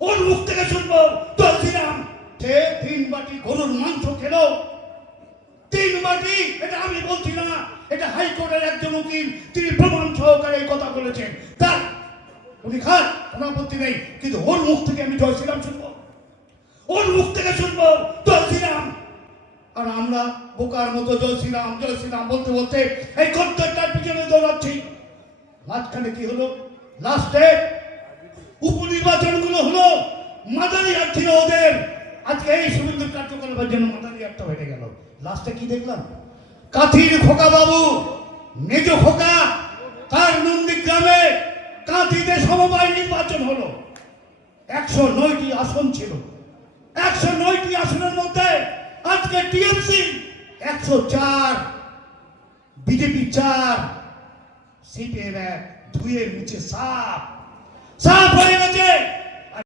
ওর মুখ থেকে শুনবো তুলসিরাম সে 3 বাটি গরুর মাংস খেলো। 3 বাটি, এটা আমি বলছি না, এটা হাইকোর্টের একজন উকিল তিনি প্রমাণ সহকারে এই কথা বলেছেন। তার উনি খান, কোনো আপত্তি নেই, কিন্তু ওর মুখ থেকে আমি জয় শ্রীরাম শুনবো, ওর মুখ থেকে শুনবো জয় শ্রীরাম। আর আমরা বোকার মতো জয় শ্রীরাম বলতে বলতে এই কর্তব্যটার পিছনে দৌড়াচ্ছি। মাঝখানে কি হলো? লাস্টে উপনির্বাচনগুলো হলো, মাদারি হাট ছিল ওদের। আজকে এই শুভেন্দুর কার্যকলাপের জন্য মাদারি হাটটা হয়ে গেল। লাস্টে কি দেখলাম? কাঁথির খোকা বাবু, মেজ খোকা, তার নন্দীগ্রামে কাঁথিতে সমবায় নির্বাচন হলো। 109টি আসন ছিল। 109টি আসনের মধ্যে আজকে টিএমসি 104, বিজেপি 4, সিপিএম 1, 2 এর নিচে সাপ হয়ে গেছে।